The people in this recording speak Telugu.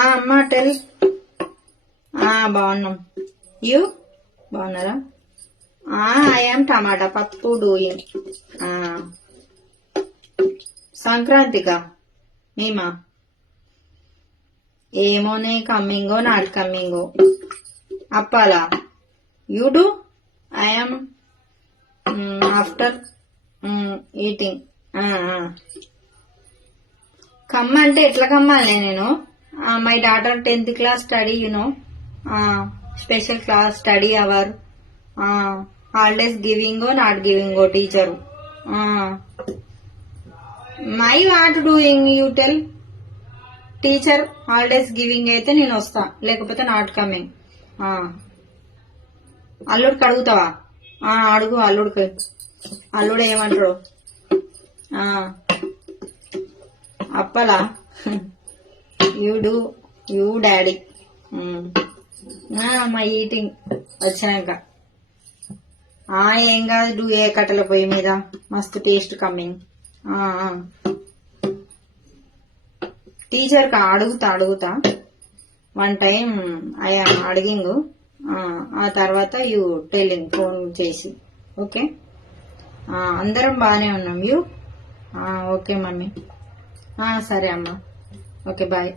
అమ్మా టెల్. బాగున్నాం. యూ బాగున్నారా? ఐ యామ్ టమాటా పప్పు డూయింగ్. సంక్రాంతికా మేమా? ఏమోనే, కమ్మింగో నాట్ కమ్మింగో. అప్పాలా? You do? I am after eating. కమ్మ అంటే ఎట్లా కమ్మాలే నేను? My daughter 10th class study you know, special class study hour, holidays గివింగో నాట్ గివింగో teacher. My what doing you tell. Teacher holidays giving అయితే నేను వస్తా, లేకపోతే నాట్ కమింగ్. అల్లుడికి అడుగుతావా? అడుగు అల్లుడికి. అల్లుడు ఏమంటారు? అప్పలా? You do, you daddy. My eating వచ్చినాక. ఏం కాదు, డూ ఏ కట్టెల పొయ్యి మీద మస్తు టేస్ట్ కమ్మింగ్. టీచర్ కా అడుగుతా 1 టైం ఐ యామ్ అడిగింగ్. ఆ తర్వాత యూ టెల్లింగ్ ఫోన్ చేసి. ఓకే, అందరం బాగానే ఉన్నాం. You okay mummy. సరే అమ్మా. Okay bye.